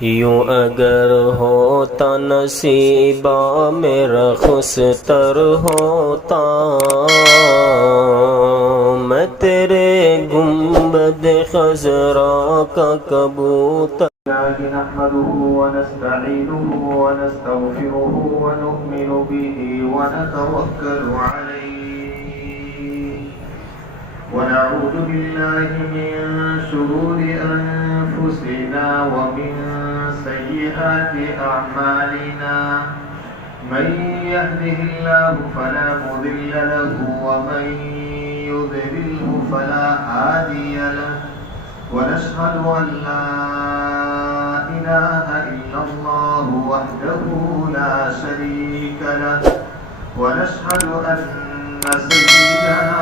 یوں اگر ہوتا نصیبہ میرا خستر ہوتا، میں تیرے گنبد خضرا کا کبوتر۔ نحمده ونستعينه ونستغفره ونؤمن به ونتوكل عليه ونعوذ بالله من شرور أنفسنا ومن سيئات أعمالنا، من يهده الله فلا مضل له ومن يضلله فلا هادي له، ونشهد أن لا إله إلا الله وحده لا شريك له، ونشهد أن سيدنا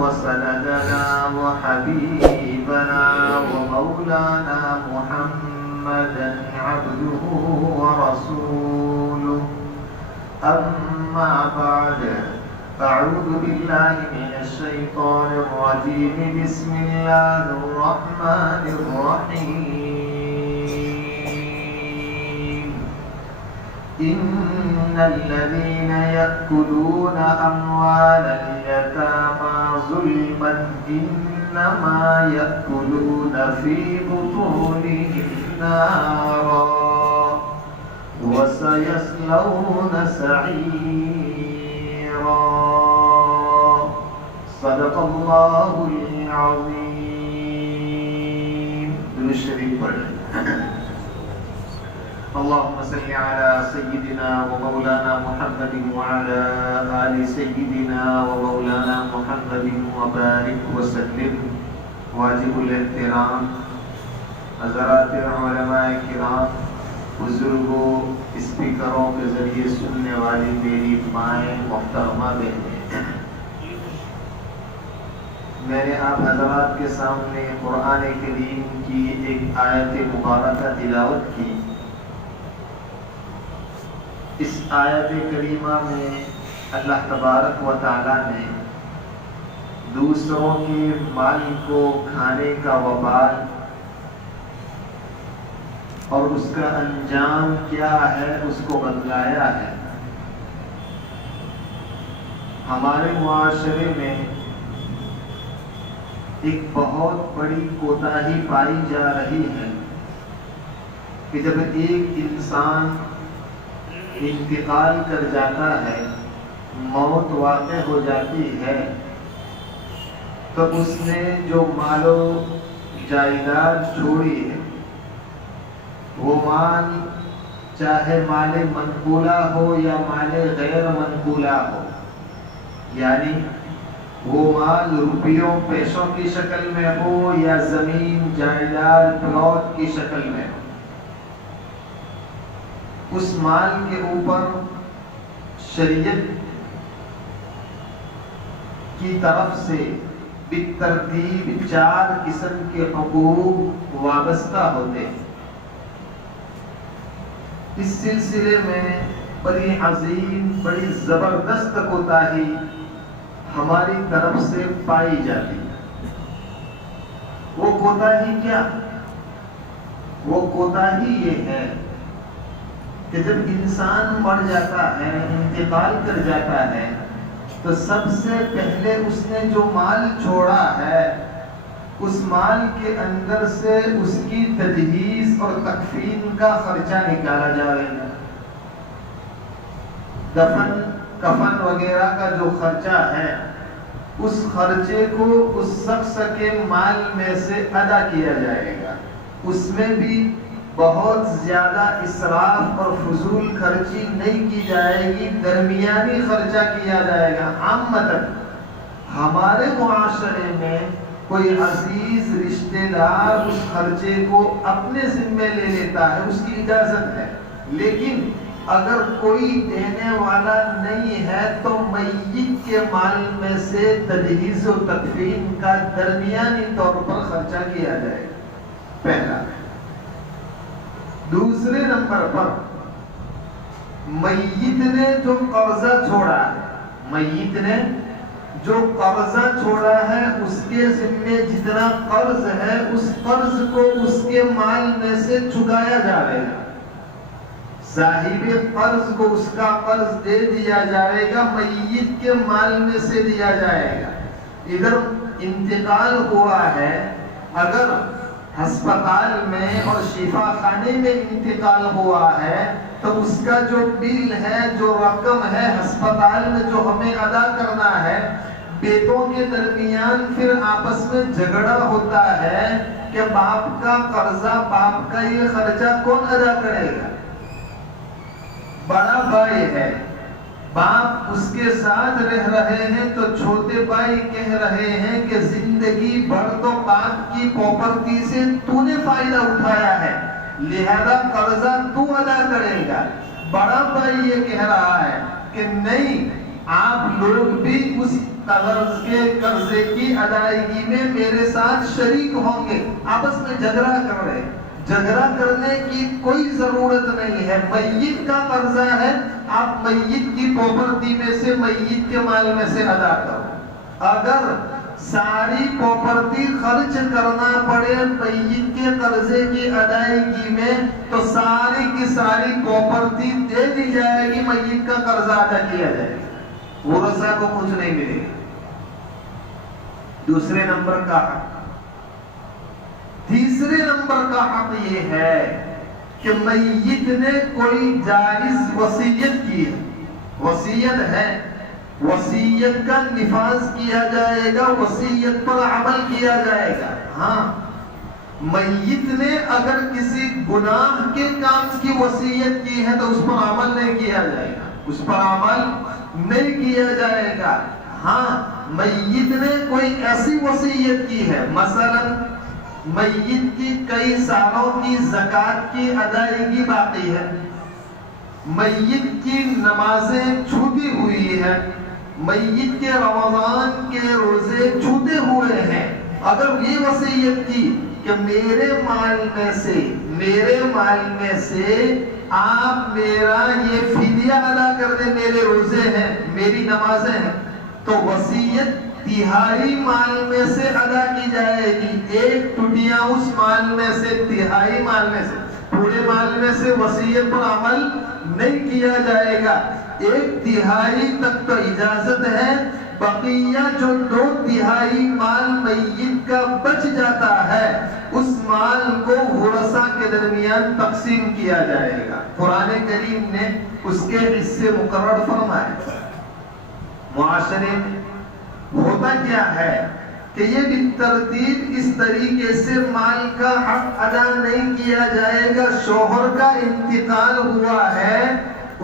وسندنا وحبيبنا ومولانا محمدا عبده ورسوله. أما بعد، أعوذ بالله من الشيطان الرجيم. بسم الله الرحمن الرحيم. إن الذين يأكلون أموال اليتامى ظلما إنما يأكلون في بطونهم نارا وسيصلون سعيرا. صدق الله العظيم. درود شریف پڑھیں. اللهم صل على سيدنا ومولانا محمد وعلى آل سيدنا ومولانا محمد وبارك وسلم. واجب الاحترام حضرات علماء کرام، بزرگوں، اسپیکروں کے ذریعے سننے والی میری مائیں، محترمہ بہنیں، میں نے آپ حضرات کے سامنے قرآن کریم کی ایک آیت مبارکہ تلاوت کی. اس آیت کریمہ میں اللہ تبارک و تعالی نے دوسروں کے مال کو کھانے کا وبال اور اس کا انجام کیا ہے اس کو بتلایا ہے. ہمارے معاشرے میں ایک بہت بڑی کوتاہی پائی جا رہی ہے کہ جب ایک انسان انتقال کر جاتا ہے، موت واقع ہو جاتی ہے، تو اس نے جو مال و جائیداد چھوڑی ہے، وہ مال چاہے مال منقولہ ہو یا مال غیر منقولہ ہو، یعنی وہ مال روپیوں پیسوں کی شکل میں ہو یا زمین جائیداد پلاٹ کی شکل میں ہو، اس مال کے اوپر شریعت کی طرف سے بالترتیب 4 قسم کے حقوق وابستہ ہوتے ہیں. اس سلسلے میں بڑی عظیم، بڑی زبردست کوتاہی ہماری طرف سے پائی جاتی ہے. وہ کوتاہی کیا؟ وہ کوتاہی یہ ہے کہ جب انسان مر جاتا ہے، انتقال کر جاتا ہے، تو سب سے پہلے اس نے جو مال چھوڑا ہے، اس مال کے اندر سے اس کی تجہیز اور تکفین کا خرچہ نکالا جائے گا. دفن کفن وغیرہ کا جو خرچہ ہے، اس خرچے کو اس شخص کے مال میں سے ادا کیا جائے گا. اس میں بھی بہت زیادہ اسراف اور فضول خرچی نہیں کی جائے گی، درمیانی خرچہ کیا جائے گا. عامتاً ہمارے معاشرے میں کوئی عزیز رشتہ دار اس خرچے کو اپنے ذمے لے لیتا ہے، اس کی اجازت ہے. لیکن اگر کوئی دینے والا نہیں ہے تو میت کے مال میں سے تجہیز و تکفین کا درمیانی طور پر خرچہ کیا جائے گا. پہلا. دوسرے نمبر پر میت نے جو قرضہ چھوڑا ہے، میت نے جو قرضہ چھوڑا ہے اس کے ذمے جتنا قرض ہے اس قرض کو اس کے مال میں سے چکایا جائے گا، صاحب قرض کو اس کا قرض دے دیا جائے گا، میت کے مال میں سے دیا جائے گا۔ ادھر انتقال ہوا ہے، اگر ہسپتال میں اور شفا خانے میں انتقال ہوا ہے تو اس کا جو بل ہے، جو رقم ہے ہسپتال میں جو ہمیں ادا کرنا ہے، بیٹوں کے درمیان پھر آپس میں جھگڑا ہوتا ہے کہ باپ کا قرضہ، باپ کا یہ خرچہ کون ادا کرے گا؟ بڑا بھائی ہے، باپ اس کے ساتھ رہ رہے ہیں تو چھوٹے بھائی کہہ رہے ہیں کہ زندگی بھر تو باپ کی پراپرٹی سے تو نے فائدہ اٹھایا ہے، لہذا قرضہ تو ادا کرے گا۔ بڑا بھائی یہ کہہ رہا ہے کہ نہیں، آپ لوگ بھی اس قرضے کی ادائیگی میں میرے ساتھ شریک ہوں گے۔ آپس میں جھگڑا کر رہے ہیں، جھگڑا کرنے کی کوئی ضرورت نہیں ہے، میت کا قرضہ ہے، آپ میت کی پراپرٹی میں سے، میت کے مال میں سے ادا کرو۔ اگر ساری پراپرٹی خرچ کرنا پڑے میت کے قرضے کی ادائیگی میں تو ساری کی ساری پراپرٹی دے دی جائے گی، میت کا قرضہ ادا کیا جائے گا، ورثہ کو کچھ نہیں ملے گا۔ دوسرے نمبر کا حق، تیسرے نمبر کا حق یہ ہے کہ میت نے کوئی جائز وصیت کی ہے، وصیت ہے، وصیت کا نفاذ کیا جائے گا، وصیت پر عمل کیا جائے گا۔ ہاں، میت نے اگر کسی گناہ کے کام کی وصیت کی ہے تو اس پر عمل نہیں کیا جائے گا، اس پر عمل نہیں کیا جائے گا۔ ہاں، میت نے کوئی ایسی وصیت کی ہے، مثلا میت کی کئی سالوں کی زکوٰۃ کی ادائیگی باقی ہے، میت کی نمازیں چھوٹی ہوئی ہے، میت کے رمضان کے روزے چھوٹے ہوئے ہیں، اگر یہ وصیت کی کہ میرے مال میں سے آپ میرا یہ فدیہ ادا کر دیں، میرے روزے ہیں، میری نمازیں ہیں، تو وصیت تہائی مال میں سے ادا کی جائے گی، ایک ٹوٹیاں اس مال میں سے، تہائی مال میں سے، پورے مال میں سے وصیت پر عمل نہیں کیا جائے گا، ایک تہائی تک تو اجازت ہے، بقیہ جو 2/3 مال میت کا بچ جاتا ہے اس مال کو ورثہ کے درمیان تقسیم کیا جائے گا۔ قرآن کریم نے اس کے حصے مقرر فرمائے۔ معاشرے میں ہوتا کیا ہے کہ یہ بالترتیب اس طریقے سے مال کا حق ادا نہیں کیا جائے گا، شوہر کا انتقال ہوا ہے،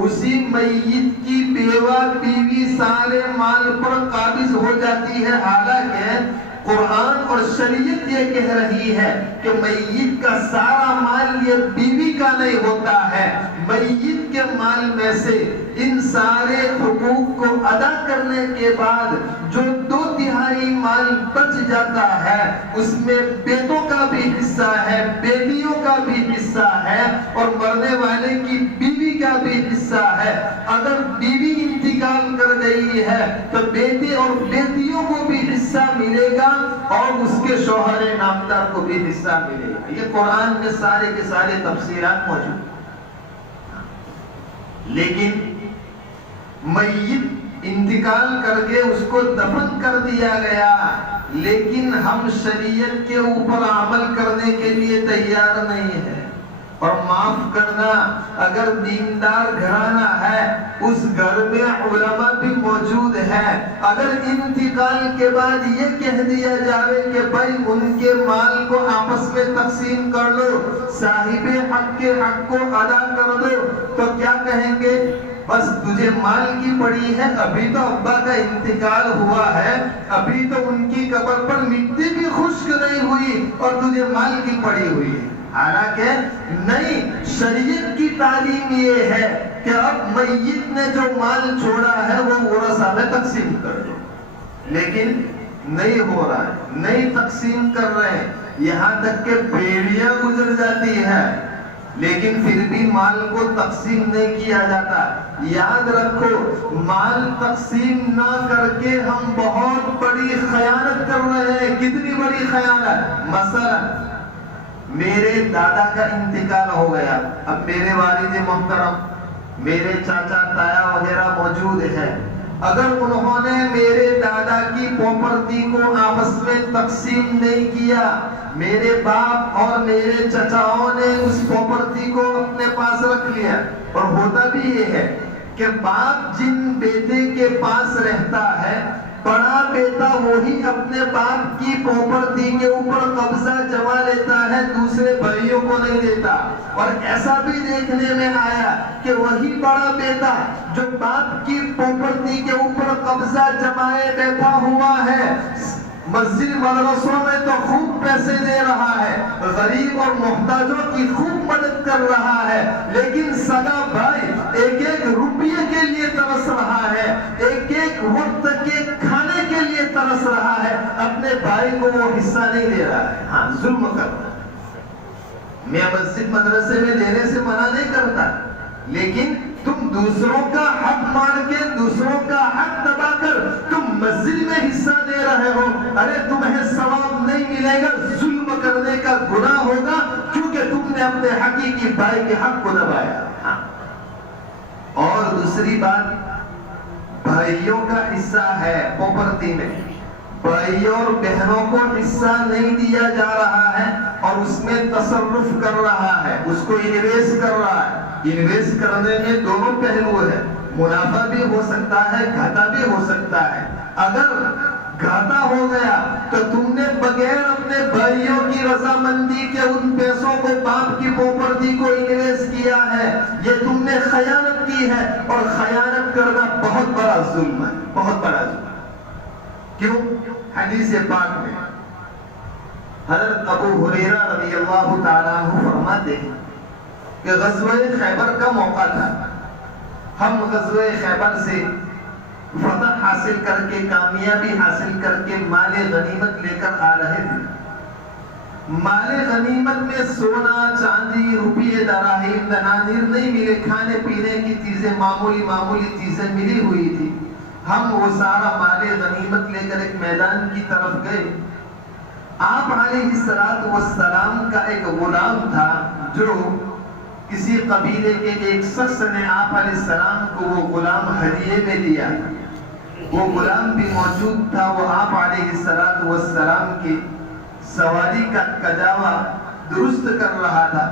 اسی میت کی بیوہ بیوی سارے مال پر قابض ہو جاتی ہے، حالانکہ قرآن اور شریعت یہ کہہ رہی ہے کہ میت کا سارا مال یہ بیوی کا نہیں ہوتا ہے، میت کے مال میں سے ان سارے حقوق کو ادا کرنے کے بعد جو 2/3 مال بچ جاتا ہے اس میں بیٹوں کا بھی حصہ ہے، بیٹیوں کا بھی حصہ ہے اور مرنے والے کی بیوی کا بھی حصہ ہے۔ اگر بیوی انتقال کر گئی ہے تو بیٹے اور بیٹیوں کو بھی حصہ ملے گا اور اس کے شوہر نامدار کو بھی حصہ ملے گا۔ یہ قرآن میں سارے کے سارے تفسیرات موجود ہیں۔ لیکن میت انتقال کر کے اس کو دفن کر دیا گیا، لیکن ہم شریعت کے اوپر عمل کرنے کے لیے تیار نہیں ہیں، اور معاف کرنا اگر دیندار گھرانہ ہے اس گھر میں علماء بھی موجود ہیں، اگر انتقال کے بعد یہ کہہ دیا جائے کہ بھائی ان کے مال کو آپس میں تقسیم کر لو، صاحب حق کے حق کو ادا کر دو، تو کیا کہیں گے؟ بس تجھے مال کی پڑی ہے، ابھی تو ابا کا انتقال ہوا ہے، ابھی تو ان کی قبر پر مٹی بھی خشک نہیں ہوئی اور تجھے مال کی پڑی ہوئی ہے۔ حالانکہ نہیں، شریعت کی تعلیم یہ ہے کہ اب میت نے جو مال چھوڑا ہے وہ ورثہ میں تقسیم کر دو، لیکن نہیں ہو رہا ہے، نہیں تقسیم کر رہے ہیں، یہاں تک کہ بیڑیاں گزر جاتی ہے، لیکن پھر بھی مال کو تقسیم نہیں کیا جاتا. یاد رکھو مال تقسیم نہ کر کے ہم بہت بڑی خیانت کر رہے ہیں. کتنی بڑی خیانت؟ مثلا میرے دادا کا انتقال ہو گیا. اب میرے والد محترم، میرے چاچا تایا وغیرہ موجود ہیں. اگر انہوں نے میرے دادا کی پراپرٹی کو آپس میں تقسیم نہیں کیا، میرے باپ اور میرے چچاؤں نے اس پراپرٹی کو اپنے پاس رکھ لیا. اور ہوتا بھی یہ ہے کہ باپ جن بیٹے کے پاس رہتا ہے، بڑا بیٹا وہی اپنے باپ کی پراپرٹی کے اوپر قبضہ جما لیتا ہے، دوسرے بھائیوں کو نہیں دیتا. اور ایسا بھی دیکھنے میں آیا کہ وہی بڑا بیٹا جو باپ کی پراپرٹی کے اوپر قبضہ جمائے بیٹھا ہوا ہے، مسجد مدرسوں میں تو خوب پیسے دے رہا ہے، غریب اور محتاجوں کی خوب مدد کر رہا ہے، لیکن سگا بھائی ایک ایک روپیے کے لیے ترس رہا ہے، ایک ایک وقت کے کھانے کے لیے ترس رہا ہے، اپنے بھائی کو وہ حصہ نہیں دے رہا ہے. ہاں ظلم کر رہا ہے. میں مسجد مدرسے میں دینے سے منع نہیں کرتا، لیکن تم دوسروں کا حق مان کے دوسروں کا حق دبا کر تم مسجد میں حصہ دے رہے ہو. ارے تمہیں ثواب نہیں ملے گا، ظلم کرنے کا گناہ ہوگا، کیونکہ تم نے اپنے حقیقی بھائی کے حق کو دبایا. ہاں. اور دوسری بات، بھائیوں کا حصہ ہے پراپرٹی میں، بھائیوں اور بہنوں کو حصہ نہیں دیا جا رہا ہے اور اس میں تصرف کر رہا ہے، اس کو انویسٹ کر رہا ہے. انویسٹ کرنے میں دونوں پہلو ہے، منافع بھی ہو سکتا ہے، گھاٹا بھی ہو سکتا ہے. اگر گھاٹا ہو گیا تو تم نے بغیر اپنے بھائیوں کی رضامندی کے ان پیسوں کو باپ کی پراپرٹی کو انویسٹ کیا ہے، یہ تم نے خیانت کی ہے. اور خیانت کرنا بہت بڑا ظلم ہے، بہت بڑا ظلم. کیوں؟ حدیث پاک میں حضرت ابو ہریرہ رضی اللہ تعالیٰ عنہ فرماتے ہیں کہ غزوہ خیبر کا موقع تھا. ہم غزوہ خیبر سے فتح حاصل کر کے، کامیابی حاصل کر کے مال غنیمت لے کر آ رہے تھے. مال غنیمت میں سونا، چاندی، روپیے، دراہیم، دنانیر نہیں ملے، کھانے پینے کی چیزیں معمولی چیزیں ملی ہوئی تھی. ہم وہ سارا مال غنیمت لے کر ایک میدان کی طرف گئے. آپ علیہ السلام کا ایک غلام تھا جو کسی قبیلے کے ایک شخص نے آپ علیہ السلام کو وہ غلام ہدیے میں دیا. وہ غلام بھی موجود تھا، وہ آپ علیہ السلام کی سواری کا کجاوا درست کر رہا تھا.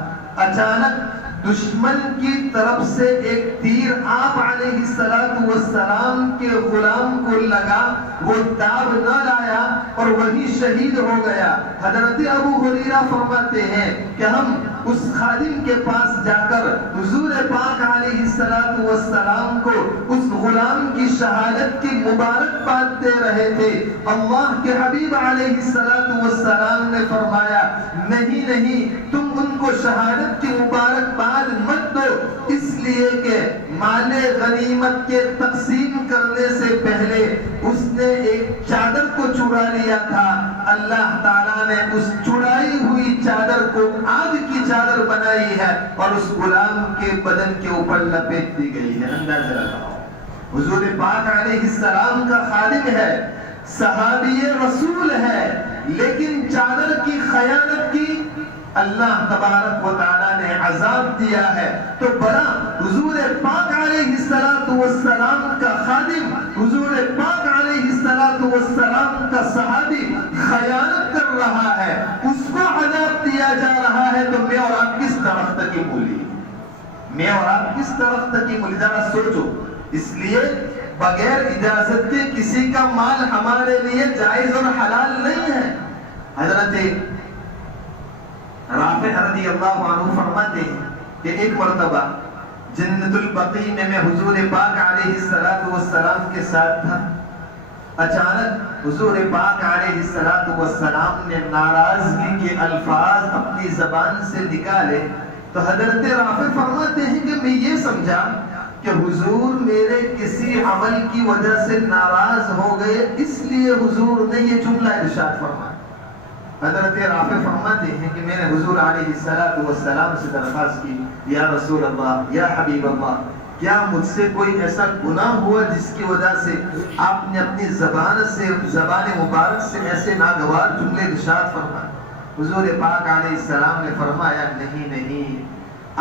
اچانک دشمن کی طرف سے ایک تیر آپ علیہ السلام کے غلام کو لگا، وہ داغ نہ لایا اور وہی شہید ہو گیا. حضرت ابو ہریرہ فرماتے ہیں کہ ہم اس خادم کے پاس جا کر حضور پاک علیہ السلام کو اس غلام کی شہادت کی مبارکباد دے رہے تھے. اللہ کے حبیب علیہ السلام نے فرمایا نہیں، تم ان کو شہادت کی مبارکباد مت دو، اس لیے کہ مال غنیمت کے تقسیم کرنے سے پہلے اس نے ایک چادر کو چرا لیا تھا. اللہ تعالیٰ نے اس چرائی ہوئی چادر کو آگ کی چادر بنائی ہے اور اس غلام کے بدن کے اوپر لپیٹ دی گئی ہے. اندازہ لگاؤ، حضور پاک علیہ السلام کا خادم ہے، صحابی رسول ہے، لیکن چادر کی خیانت کی، اللہ تبارک و تعالیٰ نے عذاب دیا ہے. تو بڑا حضور پاک علیہ السلام کا خادم، حضور پاک علیہ السلام کا صحابی خیانت کر رہا ہے، اس کو عذاب دیا جا رہا ہے. تو میں اور آپ کس درخت کی مولی، میں اور آپ کس درخت کی مولی، ذرا سوچو. اس لیے بغیر اجازت کے کسی کا مال ہمارے لیے جائز اور حلال نہیں ہے. حضرت رافع رضی اللہ عنہ فرماتے ہیں کہ ایک مرتبہ جنت البقیع میں حضور پاک علیہ السلام کے ساتھ تھا. اچانک حضور پاک علیہ السلام نے ناراضگی کے الفاظ اپنی زبان سے نکالے تو حضرت رافع فرماتے ہیں کہ میں یہ سمجھا کہ حضور میرے کسی عمل کی وجہ سے ناراض ہو گئے، اس لیے حضور نے یہ جملہ ارشاد فرمایا. حضرت رافع فرماتے ہیں کہ میں نے حضور علیہ السلام سے درخواست کی، یا رسول اللہ، یا حبیب اللہ، کیا مجھ سے کوئی ایسا گناہ ہوا جس کی وجہ سے آپ نے اپنی زبان مبارک سے ایسے ناگوار جملے ارشاد فرمائے؟ حضور پاک علیہ السلام نے فرمایا، نہیں،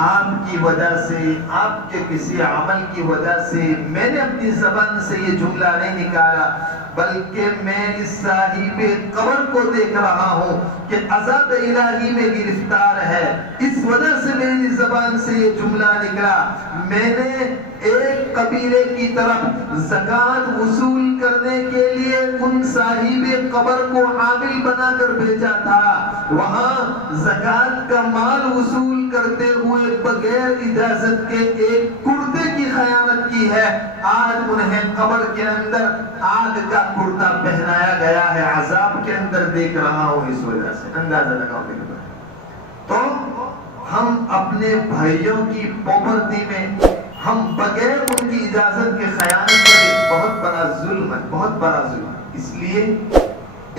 آپ کی وجہ سے، آپ کے کسی عمل کی وجہ سے میں نے اپنی زبان سے یہ جملہ نہیں نکالا، بلکہ میں اس صاحب قبر کو دیکھ رہا ہوں کہ عذاب الہی میں گرفتار ہے، اس وجہ سے میری زبان سے یہ جملہ نکلا۔ میں نے ایک قبیلے کی طرف زکوٰۃ وصول کرنے کے لیے ان صاحب قبر کو عامل بنا کر بھیجا تھا، وہاں زکوٰۃ کا مال وصول کرتے ہوئے بغیر اجازت کے ایک کرتے کی خیانت کی ہے، آج انہیں قبر کے اندر آگ کا کرتا پہنایا گیا ہے، عذاب کے اندر دیکھ رہا ہوں، اس وجہ سے اندازہ لگاؤ میرے بھائی۔ تو ہم اپنے بھائیوں کی پراپرٹی میں ہم بغیر ان کی اجازت کے خیانت کریں، بہت بڑا ظلم ہے، بہت بڑا ظلم ہے۔ اس لیے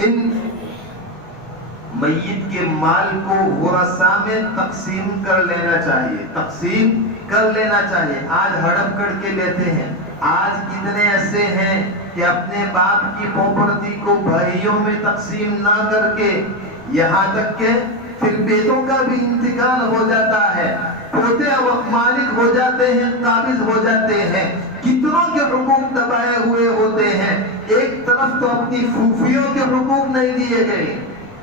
ان میت کے مال کو ورثاء میں تقسیم کر لینا چاہیے، آج ہڑپ کر کے لیتے ہیں۔ آج کتنے ایسے ہیں کہ اپنے باپ کی پراپرٹی کو بھائیوں میں تقسیم نہ کر کے، یہاں تک کہ پھر بیٹوں کا بھی انتقال ہو جاتا ہے، پوتے مالک ہو جاتے ہیں، قابض ہو جاتے ہیں، کتنوں کے حقوق دبائے ہوئے ہوتے ہیں۔ ایک طرف تو اپنی پھوپھیوں کے حقوق نہیں دیے گئے،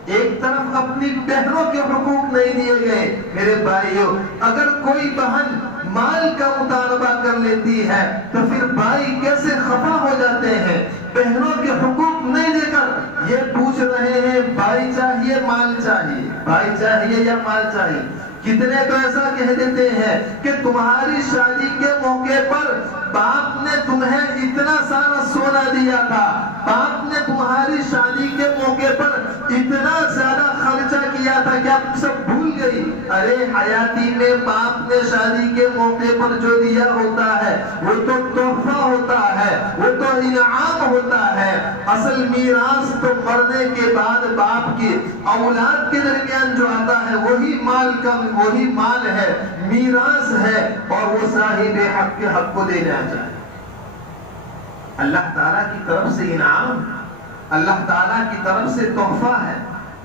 ایک طرف اپنی بہنوں کے حقوق نہیں دیے گئے۔ میرے بھائیوں، اگر کوئی بہن مال کا مطالبہ کر لیتی ہے تو پھر بھائی کیسے خفا ہو جاتے ہیں، بہنوں کے حقوق نہیں دے کر یہ پوچھ رہے ہیں بھائی چاہیے مال چاہیے، بھائی چاہیے یا مال چاہیے۔ کتنے تو ایسا کہہ دیتے ہیں کہ تمہاری شادی کے موقع پر باپ نے تمہیں اتنا سارا سونا دیا تھا، باپ نے تمہاری شادی کے موقع پر اتنا زیادہ خرچہ کیا تھا کہ آپ سب بھول گئی۔ ارے حیاتی میں باپ نے شادی کے موقع پر جو دیا ہوتا ہے وہ تو تحفہ ہوتا ہے، وہ تو انعام ہوتا ہے۔ اصل میراث تو مرنے کے بعد باپ کی اولاد کے درمیان جو آتا ہے وہی مال ہے، میراث ہے، اور وہ صاحب حق کے حق کو دینا چاہیے۔ اللہ تعالیٰ کی طرف سے انعام، اللہ تعالیٰ کی طرف سے تحفہ ہے،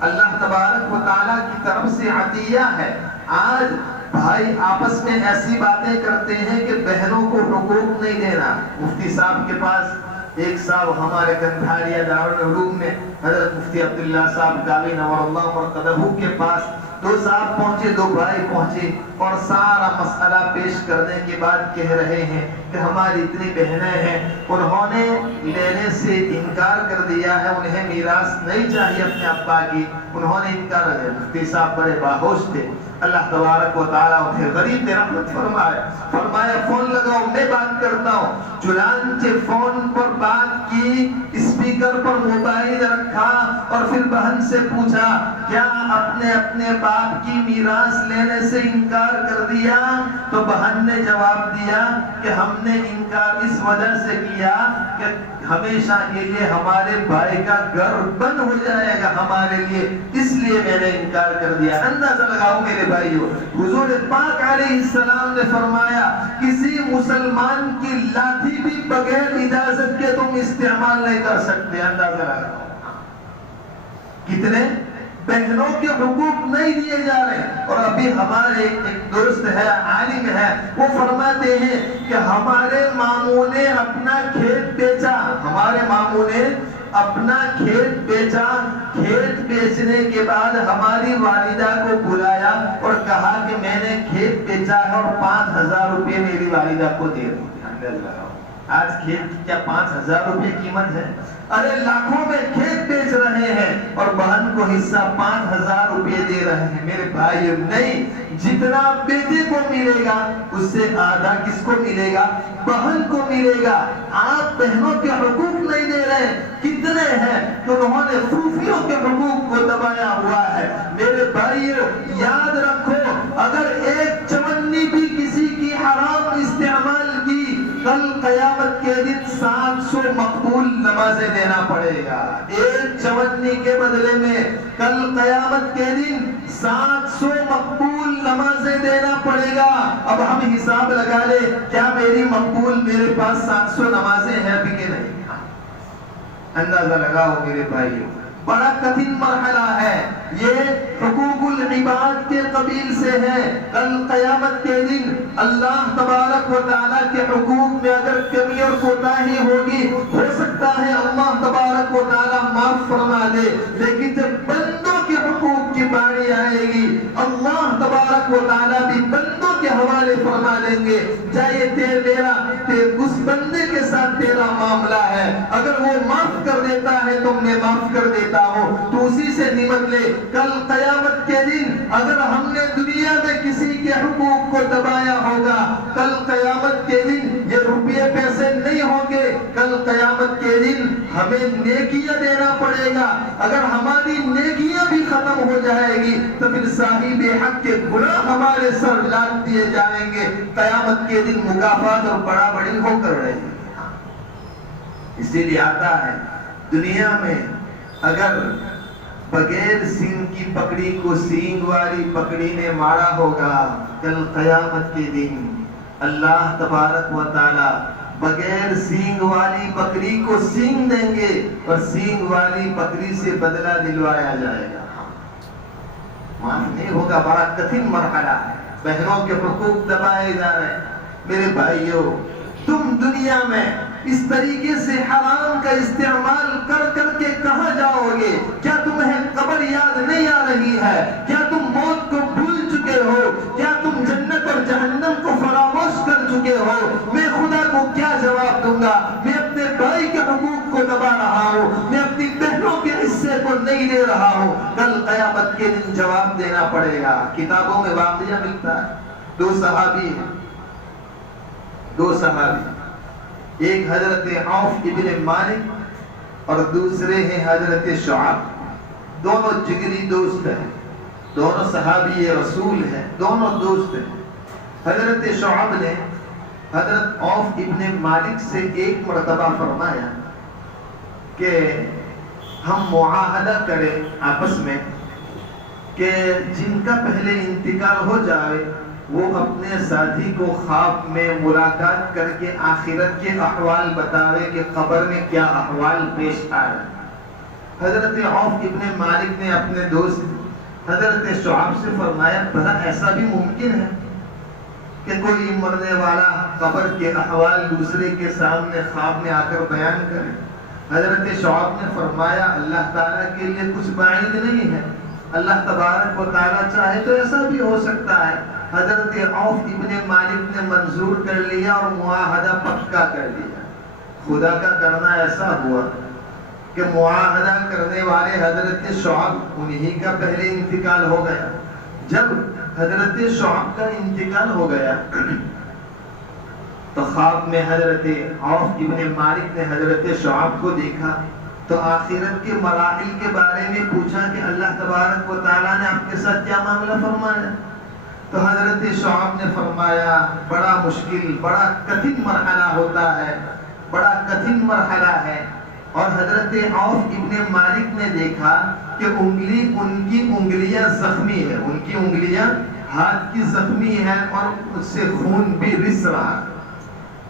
اللہ تبارک و تعالیٰ کی طرف سے عطیہ ہے۔ آج بھائی آپس میں ایسی باتیں کرتے ہیں کہ بہنوں کو حقوق نہیں دینا۔ مفتی صاحب کے پاس ایک صاحب ہمارے گندھاریہ دارالعلوم میں حضرت مفتی عبداللہ صاحب قاضی نور اللہ مرقدہ کے پاس دو صاحب پہنچے، دو بھائی پہنچے، اور سارا مسئلہ پیش کرنے کے بعد کہہ رہے ہیں کہ ہماری اتنی بہنیں ہیں، انہوں نے لینے سے انکار کر دیا ہے، انہیں میراث نہیں چاہیے اپنے ابا کی، انہوں نے انکار کر دیا۔ مفتی صاحب بڑے باہوش تھے، اللہ تبارک و تعالیٰ انہیں غریب رحمت فرمایا فون لگاؤ میں بات کرتا ہوں۔ چنانچہ فون پر بات کی، اسپیکر پر موبائل رکھا اور پھر بہن سے پوچھا کیا اپنے باپ کی میراث لینے سے انکار کر دیا؟ تو بہن نے جواب دیا کہ ہم نے انکار اس وجہ سے کیا کہ ہمیشہ کے لیے ہمارے بھائی کا گھر بند ہو جائے گا ہمارے لیے، اس لیے میں نے انکار کر دیا۔ اندازہ لگاؤ میرے بھائیو، حضور پاک علیہ السلام نے فرمایا کسی مسلمان کی لاٹھی بھی بغیر اجازت کے تم استعمال نہیں کر سکتے۔ اندازہ لگاؤ کتنے بہنوں کے حقوق نہیں دیے جا رہے۔ اور ابھی ہمارے ایک دوست ہے، عالم ہے، وہ فرماتے ہیں کہ ہمارے ماموں نے اپنا کھیت بیچا، ہمارے ماموں نے اپنا کھیت بیچا، کھیت بیچنے کے بعد ہماری والدہ کو بلایا اور کہا کہ میں نے کھیت بیچا ہے اور 5,000 روپے میری والدہ کو دے دو۔ آج کھیت کی کیا 5,000 روپے قیمت ہے؟ ارے لاکھوں میں کھیت بیچ رہے ہیں اور بہن کو حصہ 5,000 روپے دے رہے ہیں۔ میرے بھائی نہیں، جتنا بیٹے کو ملے گا اس سے آدھا کس کو ملے گا؟ بہن کو ملے گا۔ آپ بہنوں کے حقوق نہیں دے رہے، کتنے ہیں کہ انہوں نے پھوپھیوں کے حقوق کو دبایا ہوا ہے۔ میرے بھائیو یاد رکھو، اگر ایک چمنی بھی کسی کی حرام استعمال کی، کل قیامت کے دن 700 700 مقبول نمازیں دینا پڑے گا. ایک چونی کے بدلے میں کل قیامت کے دن 700 مقبول نمازیں دینا پڑے گا. اب ہم حساب لگا لے کیا میری مقبول میرے پاس 700 نمازیں ہیں بھی کہ نہیں. اندازہ لگاؤ میرے بھائیوں, بڑا کٹھن مرحلہ ہے یہ, حقوق العباد کے قبیل سے ہے. کل قیامت کے دن اللہ تبارک و تعالیٰ کے حقوق میں اگر کمی اور کوتاہی ہوگی, ہو سکتا ہے اللہ تبارک و تعالیٰ معاف فرما دے, لیکن جب بندوں کے حقوق کی باری آئے گی اللہ تبارک و تعالیٰ بھی بندوں کے حوالے فرما دیں گے, چاہے میرا اس بندے کے ساتھ تیرا معاملہ ہے, اگر وہ معاف کر دیتا ہے تو میں معاف کر دیتا ہوں, تو اسی سے نمٹ لے. کل قیامت کے دن اگر ہم نے دنیا میں کسی کے حقوق کو دبایا ہوگا, کل قیامت کے دن یہ روپے پیسے نہیں ہوں گے, کل قیامت کے دن ہمیں نیکیاں دینا پڑے گا. اگر ہماری نیکیاں بھی ختم ہو جائے گی تو پھر صاحب حق کے گناہ ہمارے سر لاد دیے جائیں گے. قیامت کے دن مکافات اور بڑا بڑی ہو کر رہے ہیں. اسی لیے آتا ہے دنیا میں اگر بغیر سینگ کی پکڑی کو سینگ والی پکڑی نے مارا ہوگا, کل قیامت کے دن اللہ تبارک و تعالی بغیر سینگ والی بکری کو سینگ دیں گے اور سینگ والی بکری سے بدلہ دلوایا جائے گا. معاف نہیں ہوگا, بڑا کٹھن مرحلہ ہے. بہنوں کے حقوق دبائے جا رہے ہیں. میرے بھائیوں, تم دنیا میں اس طریقے سے حرام کا استعمال کر کر کے کہاں جاؤ گے؟ کیا تمہیں قبر یاد نہیں آ رہی ہے؟ کیا تم موت کو بھول چکے ہو؟ کیا تم جنت اور جہنم کو فراموش کر چکے ہو؟ میں خدا کو کیا جواب دوں گا؟ میں اپنے بھائی کے حقوق کو دبا رہا ہوں, میں اپنی بہنوں کے حصے کو نہیں دے رہا ہوں. کل قیامت کے دن جواب دینا پڑے گا. کتابوں میں واقعہ ملتا ہے, دو صحابی ہیں, ایک حضرت عوف ابن مالک اور دوسرے ہیں حضرت شعب. دونوں جگری دوست ہیں, دونوں صحابی رسول ہیں, دونوں دوست ہیں. حضرت شعب نے حضرت عوف ابن مالک سے ایک مرتبہ فرمایا کہ ہم معاہدہ کریں آپس میں کہ جن کا پہلے انتقال ہو جائے وہ اپنے ساتھی کو خواب میں ملاقات کر کے آخرت کے احوال بتاوے کہ قبر میں کیا احوال پیش آ رہے ہیں. حضرت عوف ابن مالک نے اپنے دوست حضرت شعب سے فرمایا, بھلا ایسا بھی ممکن ہے کہ کوئی مرنے والا قبر کے احوال دوسرے کے سامنے خواب میں آ کر بیان کرے؟ حضرت شعب نے فرمایا, اللہ تعالیٰ کے لیے کچھ بعید نہیں ہے, اللہ تبارک و تعالیٰ چاہے تو ایسا بھی ہو سکتا ہے. حضرت عوف ابن مالک نے منظور کر لیا اور معاہدہ پکا کر دیا. خدا کا کرنا ایسا ہوا کہ معاہدہ کرنے والے حضرت شعب, انہی کا پہلے انتقال ہو گیا. جب حضرت شعب کا انتقال ہو گیا تو خواب میں حضرت عوف ابن مالک نے حضرت شعب کو دیکھا تو آخرت کے مراحل کے بارے میں پوچھا کہ اللہ تبارک و تعالیٰ نے آپ کے ساتھ کیا معاملہ فرمایا؟ تو حضرت شعب نے فرمایا, بڑا مشکل, بڑا کٹھن مرحلہ ہوتا ہے, بڑا کٹھن مرحلہ ہے. اور حضرت عوف ابن مالک نے دیکھا کہ ان کی انگلیاں زخمی ہے, ان کی انگلیاں ہاتھ کی زخمی ہے اور اس سے خون بھی رس رہا,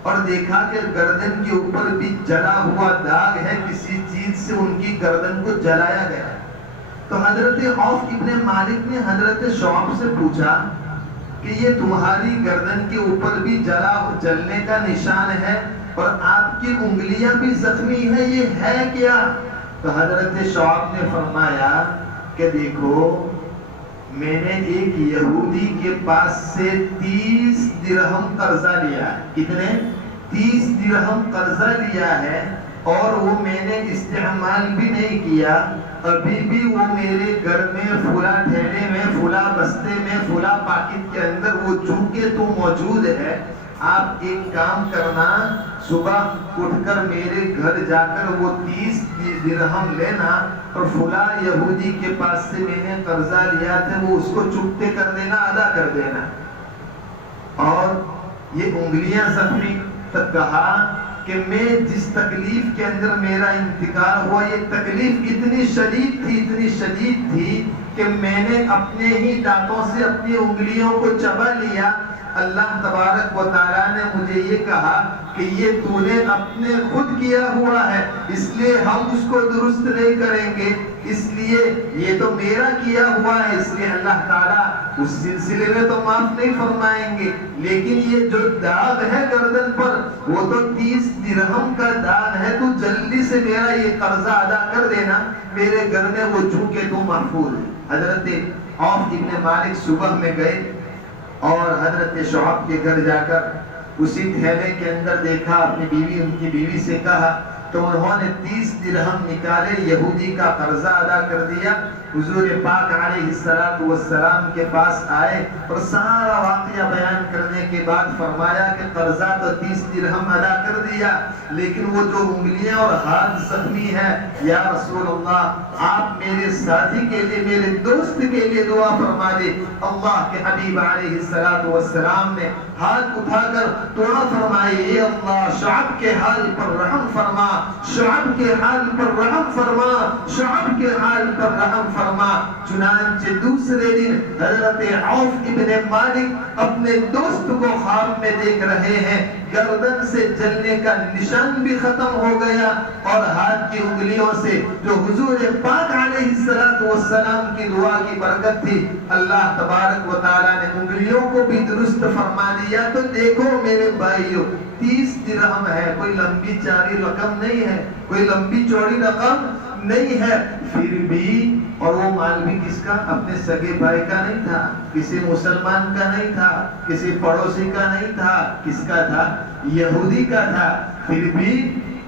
اور دیکھا کہ گردن کے اوپر بھی جلا ہوا داغ ہے, کسی چیز سے ان کی گردن کو جلایا گیا. تو حضرت عوف ابن مالک نے حضرت شعب سے پوچھا کہ یہ تمہاری گردن کے اوپر بھی جلنے کا نشان ہے اور آپ کی انگلیاں بھی زخمی ہیں, یہ ہے کیا؟ تو حضرت شعب نے فرمایا کہ دیکھو, میں نے ایک یہودی کے پاس سے 30 درہم قرضہ لیا ہے. کتنے؟ 30 درہم قرضہ لیا ہے, اور وہ میں نے استعمال بھی نہیں کیا. ابھی بھی وہ میرے گھر میں فلا ٹھیلے میں, فلا بستے میں, فلا پاکٹ کے اندر وہ چونکہ تو موجود ہے. آپ ایک کام کرنا, صبح اٹھ کر میرے گھر جا کر وہ 30 درہم لینا اور فلا یہودی کے پاس سے میں نے قرضہ لیا تھا وہ اس کو چکتے کر دینا, ادا کر دینا. اور یہ انگلیاں زخمی, تب کہا کہ میں جس تکلیف کے اندر میرا انتقال ہوا یہ تکلیف اتنی شدید تھی کہ میں نے اپنے ہی دانتوں سے اپنی انگلیوں کو چبا لیا. اللہ تبارک و تعالیٰ نے مجھے یہ کہا کہ یہ تو نے اپنے خود کیا ہوا ہے، اس لیے ہم اس کو درست نہیں کریں گے، اس لیے یہ تو میرا کیا ہوا ہے، اس لیے اللہ تعالیٰ اس سلسلے میں تو معاف نہیں فرمائیں گے. لیکن یہ جو داغ ہے گردن پر وہ تو 30 درہم کا داغ ہے، تو جلدی سے میرا یہ قرضہ ادا کر دینا، میرے گھر میں وہ چونکہ تو محفوظ ہے. حضرت عوف ابن مالک صبح میں گئے اور حضرت شعیب کے گھر جا کر اسی تھیلے کے اندر دیکھا اپنی بیوی، ان کی بیوی سے کہا تو انہوں نے 30 درہم نکالے، یہودی کا قرضہ ادا کر دیا. حضور پاک علیہ السلام کے پاس آئے اور سارا واقعہ بیان کرنے کے بعد فرمایا کہ قرضہ تو 30 درہم ادا کر دیا، لیکن وہ جو انگلیاں اور ہاتھ زخمی ہے، یا رسول اللہ آپ میرے ساتھی کے لیے، میرے دوست کے لیے دعا فرما دے. اللہ کے حبیب علیہ السلام نے ہاتھ اٹھا کر دعا فرمائی، اے اللہ شعب کے حال پر رحم فرما، شعب کے حال پر رحم فرما، شعب کے حال پر رحم فرما. چنانچہ دوسرے دن حضرت عوف ابن مالک اپنے دوست کو خواب میں دیکھ رہے ہیں، گردن سے جلنے کا نشان بھی ختم ہو گیا اور ہاتھ کی انگلیوں سے جو حضور پاک علیہ السلام کی دعا کی برکت تھی اللہ تبارک و تعالیٰ نے انگلیوں کو بھی درست فرما دیا. تو دیکھو میرے بھائیو 30 درہم ہے، کوئی لمبی چوڑی رقم نہیں ہے، کوئی لمبی چوڑی رقم نہیں ہے، پھر بھی اور وہ مال بھی کس کا؟ اپنے سگے بھائی کا نہیں تھا، کسی مسلمان کا نہیں تھا، کسی پڑوسی کا نہیں تھا، کس کا تھا؟ یہودی کا تھا. پھر بھی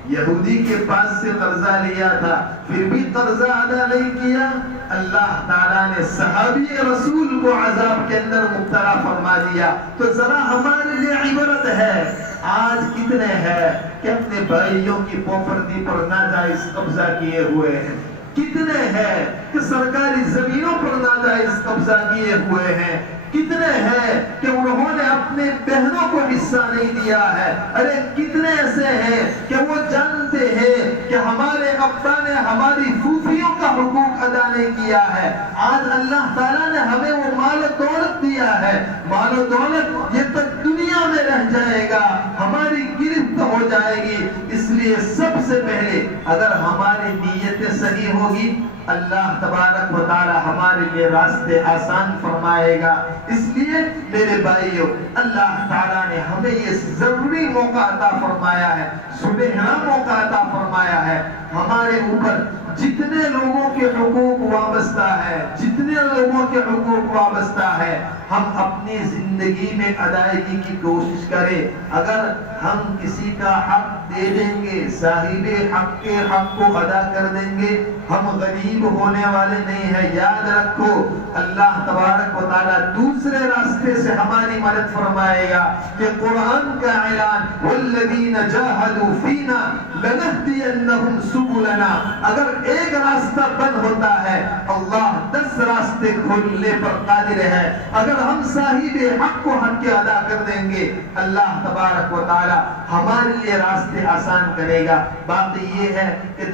یہودی کے پاس سے قرضہ لیا تھا، پھر بھی قرضہ ادا نہیں کیا. اللہ تعالیٰ نے صحابی رسول کو عذاب کے اندر مبتلا فرما دیا. تو ذرا ہمارے لیے عبرت ہے. آج کتنے ہیں کہ اپنے بھائیوں کی پراپرٹی پر ناجائز قبضہ کیے ہوئے ہیں؟ کتنے ہیں کہ سرکاری زمینوں پر ناجائز قبضہ کیے ہوئے ہیں؟ کتنے ہیں کہ انہوں نے اپنے بہنوں کو حصہ نہیں دیا ہے؟ ارے کتنے ایسے ہیں کہ وہ جانتے ہیں کہ ہمارے ابا نے ہماری پھوپھیوں کا حقوق ادا نہیں کیا ہے. آج اللہ تعالیٰ نے ہمیں وہ مال و دولت دیا ہے، مال و دولت یہ تو دنیا میں رہ جائے گا، ہماری گرفت ہو جائے گی. اس لیے سب سے پہلے اگر ہماری نیتیں صحیح ہوگی اللہ تبارک و تعالی ہمارے لیے راستے آسان فرمائے گا. اس لیے میرے بھائیو اللہ تعالیٰ نے ہمیں یہ ضروری موقع عطا فرمایا ہے، سنہرا موقع عطا فرمایا ہے. ہمارے اوپر جتنے لوگوں کے حقوق وابستہ ہے، جتنے لوگوں کے حقوق وابستہ ہے، ہم اپنی زندگی میں ادائیگی کی کوشش کریں. اگر ہم کسی کا حق دے دیں گے، صاحب حق کے حق کو ادا کر دیں گے، ہم غریب ہونے والے نہیں ہیں. یاد رکھو اللہ تبارک و تعالیٰ دوسرے راستے سے ہماری مدد فرمائے گا کہ قرآن کا اعلان والذین جاہدوا فینا لنہدینہم سبلنا. اگر ایک راستہ بند ہوتا ہے اللہ 10 راستے کھولنے پر قادر ہے. اگر ہم صاحب حق کو حق کے ادا کر دیں گے اللہ تبارک و تعالی ہمارے لیے راستے آسان کرے گا. باقی یہ ہے کہ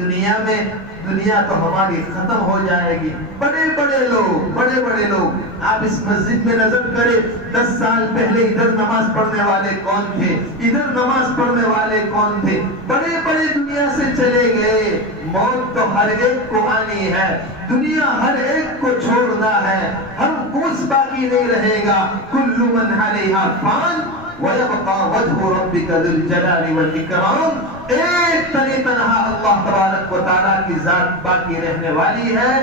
دنیا تو ہماری ختم ہو جائے گی. بڑے بڑے لوگ آپ اس مسجد میں نظر کریں، 10 سال پہلے ادھر نماز پڑھنے والے کون تھے، ادھر نماز پڑھنے والے کون تھے؟ بڑے دنیا سے چلے گئے. موت تو ہر ایک کو آنی ہے، دنیا ہر ایک کو چھوڑنا ہے، ہر کچھ باقی نہیں رہے گا. کل من علیہا فان وَيَبْقَى وَجْهُ رَبِّكَ ذُو الْجَلَالِ وَالْإِكْرَامِ. ایک تنہا اللہ تبارک و تعالیٰ کی ذات باقی رہنے والی ہے.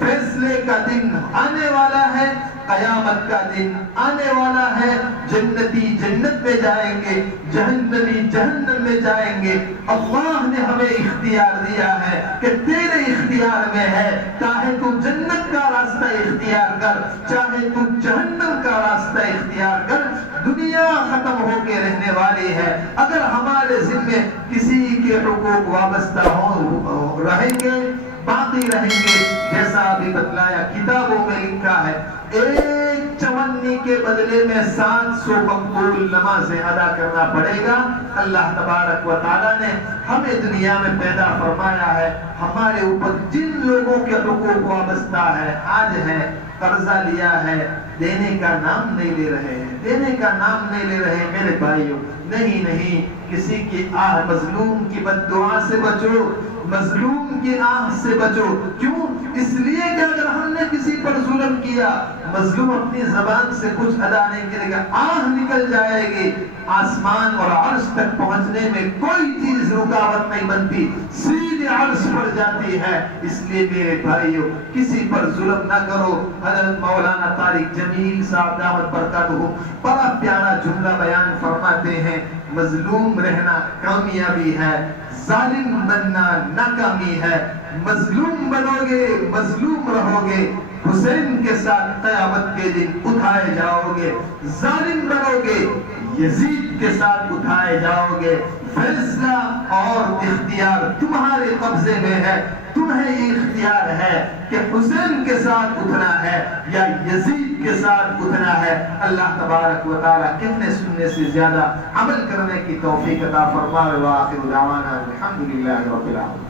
فیصلے کا دن آنے والا ہے، قیامت کا دن آنے والا ہے. جنتی جنت میں جائیں گے، جہنمی جہنم میں جائیں گے. اللہ نے ہمیں اختیار دیا ہے کہ تیرے اختیار میں ہے، چاہے تو جنت کا راستہ اختیار کر، چاہے تو جہنم کا راستہ اختیار کر. دنیا ختم ہو کے رہنے والی ہے. اگر ہمارے ذمے کسی کے حقوق وابستہ رہیں گے، باقی رہیں گے، جیسا ابھی بتلایا کتابوں میں لکھا ہے. ایک تمنی کے بدلے میں 700 مقبول نمازیں ادا کرنا پڑے گا۔ اللہ تبارک و تعالیٰ نے ہمیں دنیا میں پیدا فرمایا ہے، ہمارے اوپر جن لوگوں کے حقوق وابستہ ہے، آج ہے، قرضہ لیا ہے، دینے کا نام نہیں لے رہے ہیں، دینے کا نام نہیں لے رہے ہیں۔ میرے بھائیوں، نہیں، کسی کی آہ، مظلوم کی بد دعا سے بچو، مظلوم کی آہ سے بچو۔ کیوں؟ اس لیے کہ اگر ہم نے کسی پر ظلم کیا، مظلوم اپنی زبان سے کچھ ادا نہیں کرے گا، آہ نکل جائے گی، آسمان اور عرش تک پہنچنے میں کوئی چیز رکاوٹ نہیں بنتی، سیدھے عرش پر جاتی ہے۔ اس لیے میرے بھائیوں، کسی پر ظلم نہ کرو۔ حضرت مولانا طارق جمیل صاحب دامت برکاتہ بڑا پیارا جملہ بیان فرماتے ہیں، مظلوم رہنا کامیابی ہے، ظالم بننا ناکامی ہے۔ مظلوم بنو گے، مظلوم رہو گے، حسین کے ساتھ قیامت کے دن اٹھائے جاؤ گے، ظالم بنو گے، یزید کے ساتھ اٹھائے جاؤ گے۔ فیصلہ اور اختیار تمہارے قبضے میں ہے، تمہیں یہ اختیار ہے کہ حسین کے ساتھ اٹھنا ہے یا یزید کے ساتھ اٹھنا ہے۔ اللہ تبارک و تعالیٰ کہنے سننے سے زیادہ عمل کرنے کی توفیق عطا فرمائے۔ وآخر دعوانا الحمدللہ رب العالمین۔